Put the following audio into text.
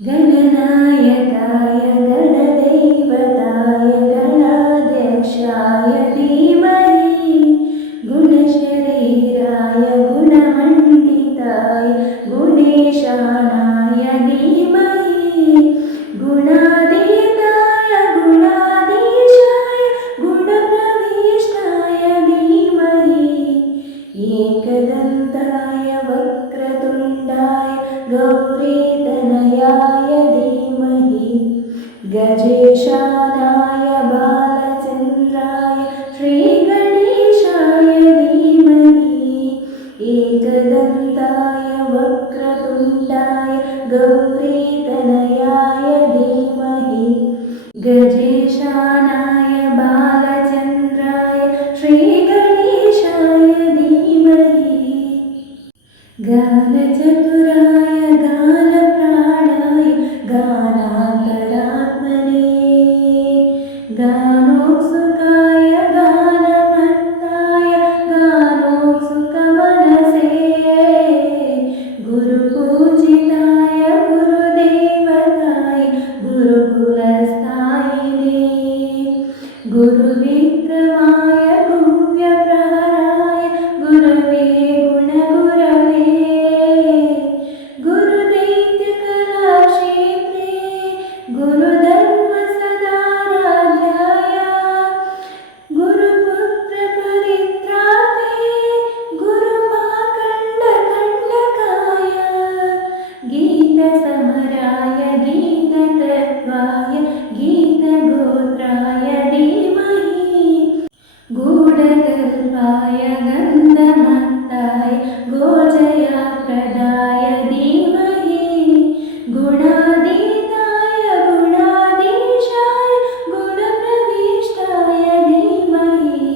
गणनायकाय गणदैवताय गणाध्यक्षाय धीमहि गुणशरीराय गुणमण्डिताय गुणेशानाय धीमहि गुणातीताय गुणाधीशाय गुणप्रविष्टाय धीमहि एकदन्ताय वक्रतुण्डाय गौरीतनयाय धीमहि गजेशानाय बालचन्द्राय श्रीगणेशाय धीमहि एकदन्ताय वक्रतुण्डाय गौरीतनयाय धीमहि गजेशानाय बालचन्द्राय श्रीगणेशाय धीमहि गानचतुराय गानप्राणाय गानान्तरात्मने गानोत्सुकाय गानमत्ताय गानोत्सुकमनसे गुरुपूजिताय गुरुदेवताय गुरुकुलस्थायिने गुरुविक्रमाय गुह्यप्रहराय गुरवे गुणगुरवे गुरुदैत्यकलाक्षेत्रे गुरुधर्मसदाराध्याय गुरुपुत्रपरित्राते गुरुमाकण्डकण्डकाय गीतसमराय गीततत्त्वाय गीतगोत्राय धीमहि गूढकल्पाय गन्धमत्ताय गोजयाप्रदाय धीमहि गुणातीताय गुणाधीशाय गुणप्रविष्टाय धीमहि